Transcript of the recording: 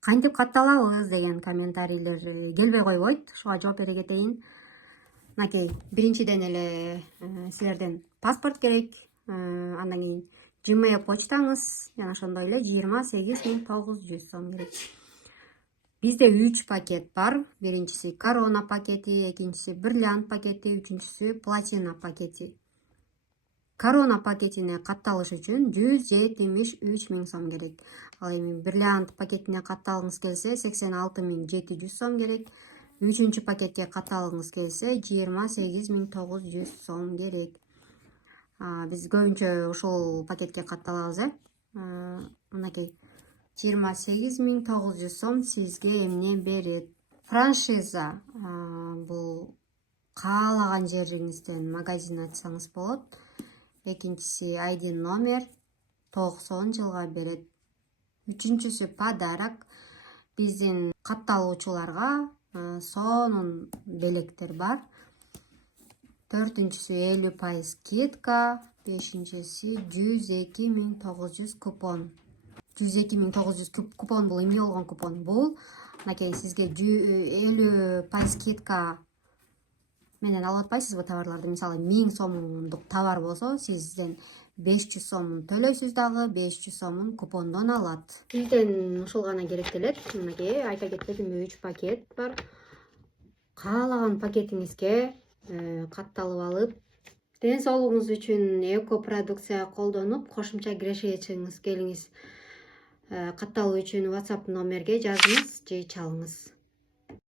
Кантип катталабыз деген комментарийлер келбей койбойт. Ошого жооп бере кетейин. Мынакей, биринчиден эле силерден паспорт керек. Андан кийин Gmail почтаңыз жана ошондой эле 28.900 сом керек. Бизде 3 пакет бар. Биринчиси корона пакети, экинчиси бриллиант пакети, үчүнчүсү платина пакети. Корона пакетине катталыш үчүн 173 000 сом керек. Ал эми бриллиант пакетине катталгыңыз келсе 86 700 сом керек. Үчүнчү пакетке катталгыңыз келсе 28 900 сом керек. Биз көбүнчө ушул пакетке катталабыз, Мынакей 28 900 сом сизге эмне берет? Франшиза. Бул каалаган жериңизден магазин ачсаңыз болот. Экинчиси ID номер 90 жылга берет. Үчүнчүсү подарок. Биздин катталуучуларга сонун белектер бар. Төртүнчүсү 50% скидка. Бешинчиси 102 900 купон. 102 900 купон бул эмне болгон купон? Бул мынакей сизге 50% скидка менен алып атпайсызбы товарларды? Мисалы 1000 сомдук товар болсо, сизден 500 сомун төлөйсүз дагы, 500 сомун купондон алат. Бизден ушул гана керек делет. Мынакей айта кетпедимби, 3 пакет бар. Каалаган пакетиңизге катталып алып, ден соолугуңуз үчүн эко продукция колдонуп, кошумча кирешечиңиз келиңиз. Катталуу үчүн WhatsApp номерге жазыңыз же чалыңыз.